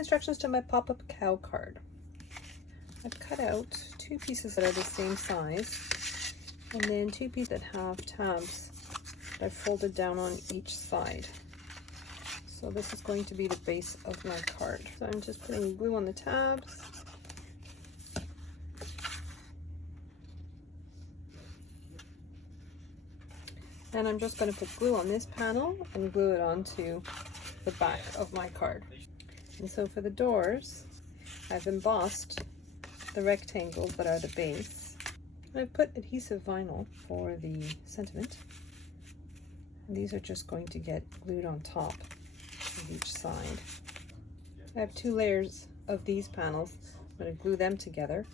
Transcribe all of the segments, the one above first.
instructions to my pop-up cow card. I've cut out 2 pieces that are the same size, and then 2 pieces that have tabs that I've folded down on each side. So this is going to be the base of my card. So I'm just putting glue on the tabs. And I'm just going to put glue on this panel and glue it onto the back of my card. And so for the doors, I've embossed the rectangles that are the base. I've put adhesive vinyl for the sentiment. And these are just going to get glued on top of each side. I have 2 layers of these panels. I'm going to glue them together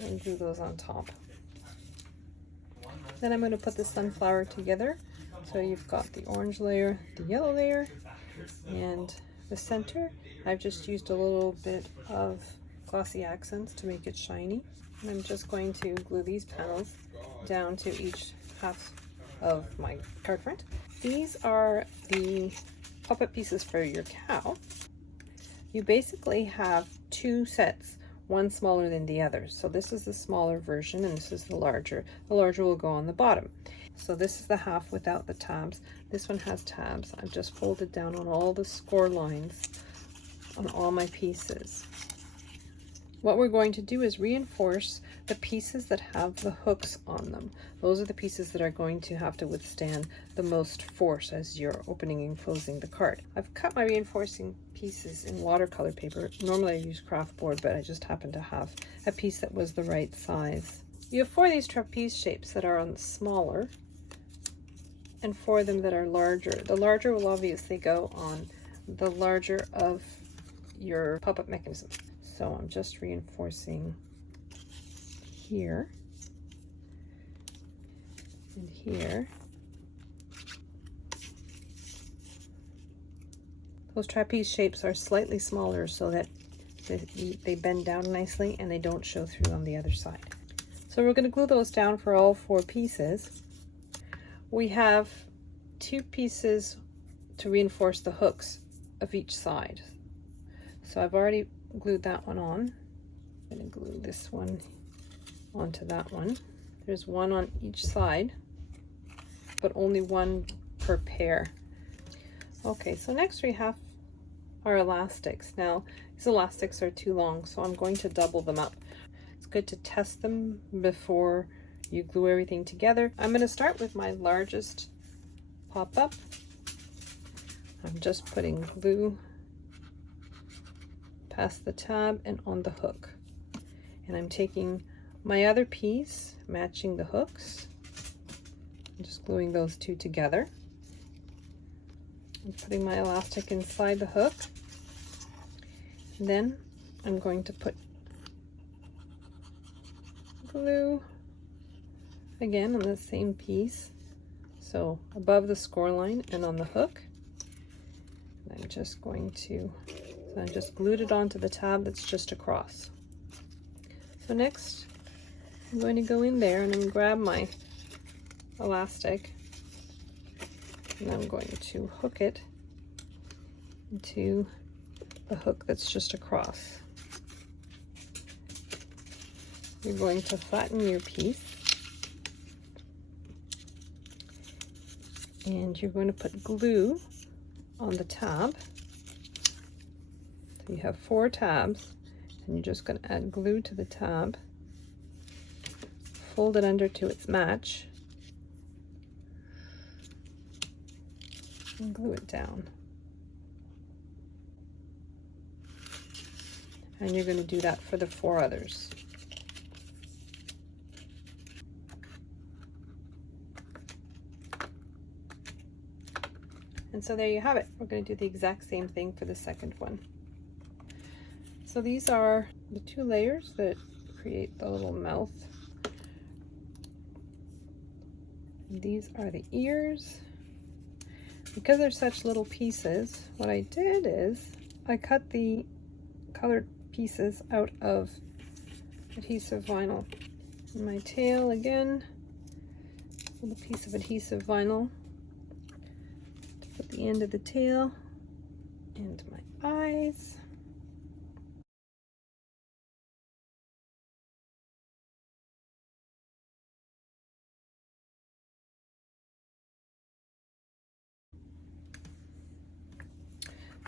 and glue those on top. Then I'm going to put the sunflower together. So you've got the orange layer, the yellow layer, and the center. I've just used a little bit of glossy accents to make it shiny. And I'm just going to glue these panels down to each half of my card front. These are the puppet pieces for your cow. You basically have 2 sets, one smaller than the other. So this is the smaller version and this is the larger. The larger will go on the bottom. So this is the half without the tabs. This one has tabs. I've just folded down on all the score lines on all my pieces. What we're going to do is reinforce the pieces that have the hooks on them. Those are the pieces that are going to have to withstand the most force as you're opening and closing the card. I've cut my reinforcing pieces in watercolor paper. Normally I use craft board, but I just happen to have a piece that was the right size. You have 4 of these trapeze shapes that are on the smaller and 4 of them that are larger. The larger will obviously go on the larger of your puppet mechanism. So I'm just reinforcing here and here. Those trapeze shapes are slightly smaller so that they bend down nicely and they don't show through on the other side. So we're going to glue those down for all 4 pieces. We have 2 pieces to reinforce the hooks of each side. So I've already glued that one on. I'm going to glue this one onto that one. There's 1 on each side, but only 1 per pair. Okay, so next we have our elastics. Now, these elastics are too long, so I'm going to double them up. It's good to test them before you glue everything together. I'm going to start with my largest pop-up. I'm just putting glue past the tab and on the hook. And I'm taking my other piece, matching the hooks, and just gluing those 2 together. I'm putting my elastic inside the hook. And then I'm going to put glue again on the same piece. So above the score line and on the hook. And I'm just going to I just glued it onto the tab that's just across. So next, I'm going to go in there and I'm going to grab my elastic and I'm going to hook it into the hook that's just across. You're going to flatten your piece and you're going to put glue on the tab. So you have 4 tabs and you're just going to add glue to the tab, fold it under to its match, and glue it down. And you're going to do that for the 4 others. And so there you have it. We're going to do the exact same thing for the second one. So these are the 2 layers that create the little mouth. And these are the ears. Because they're such little pieces, what I did is I cut the colored pieces out of adhesive vinyl. And my tail again, a little piece of adhesive vinyl to put the end of the tail, and my eyes.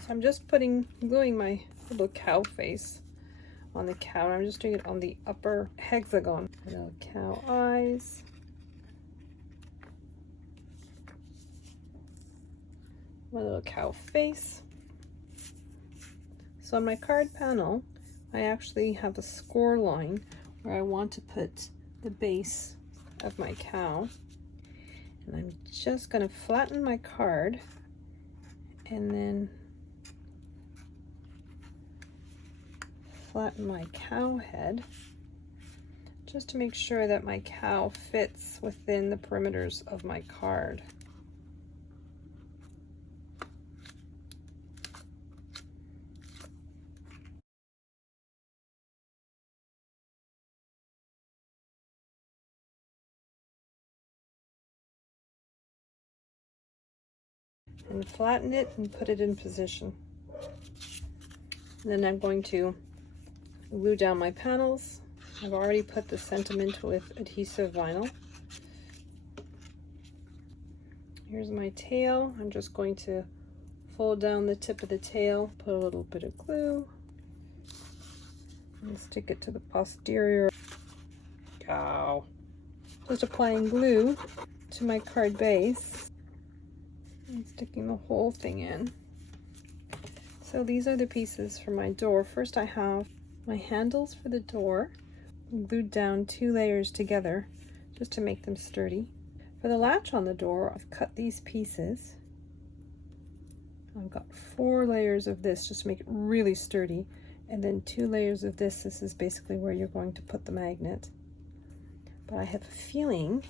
So I'm just gluing my little cow face on the cow. I'm just doing it on the upper hexagon. Little cow eyes. My little cow face. So on my card panel, I actually have a score line where I want to put the base of my cow. And I'm just going to flatten my card and then flatten my cow head just to make sure that my cow fits within the perimeters of my card. And flatten it and put it in position. And then I'm going to glue down my panels. I've already put the sentiment with adhesive vinyl. Here's my tail. I'm just going to fold down the tip of the tail, put a little bit of glue, and stick it to the posterior cow. Just applying glue to my card base and sticking the whole thing in. So these are the pieces for my door. First I have my handles for the door glued down 2 layers together just to make them sturdy. For the latch on the door, I've cut these pieces. I've got 4 layers of this just to make it really sturdy, and then 2 layers of this. This is basically where you're going to put the magnet. But I have a feeling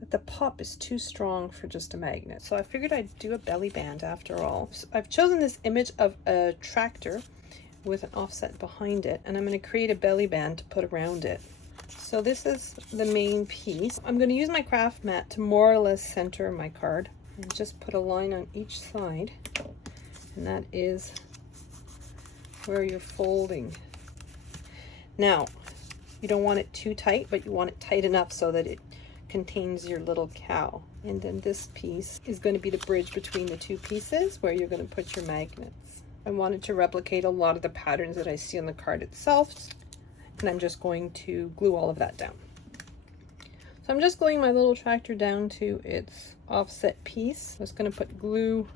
that the pop is too strong for just a magnet. So I figured I'd do a belly band after all. So I've chosen this image of a tractor with an offset behind it, and I'm going to create a belly band to put around it. So this is the main piece. I'm going to use my craft mat to more or less center my card and just put a line on each side, and that is where you're folding. Now, you don't want it too tight, but you want it tight enough so that it contains your little cow. And then this piece is going to be the bridge between the 2 pieces where you're going to put your magnets. I wanted to replicate a lot of the patterns that I see on the card itself, and I'm just going to glue all of that down. So I'm just gluing my little tractor down to its offset piece. I'm just going to put glue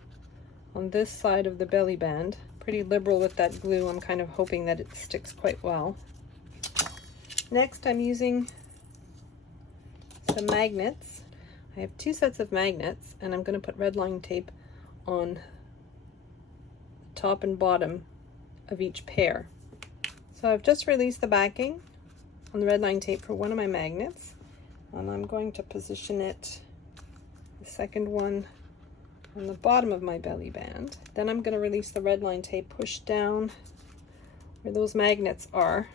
on this side of the belly band. Pretty liberal with that glue. I'm kind of hoping that it sticks quite well. Next, I'm using some magnets. I have 2 sets of magnets, and I'm going to put red line tape on the top and bottom of each pair. So I've just released the backing on the red line tape for one of my magnets, and I'm going to position it, the second one, on the bottom of my belly band. Then I'm going to release the red line tape, push down where those magnets are,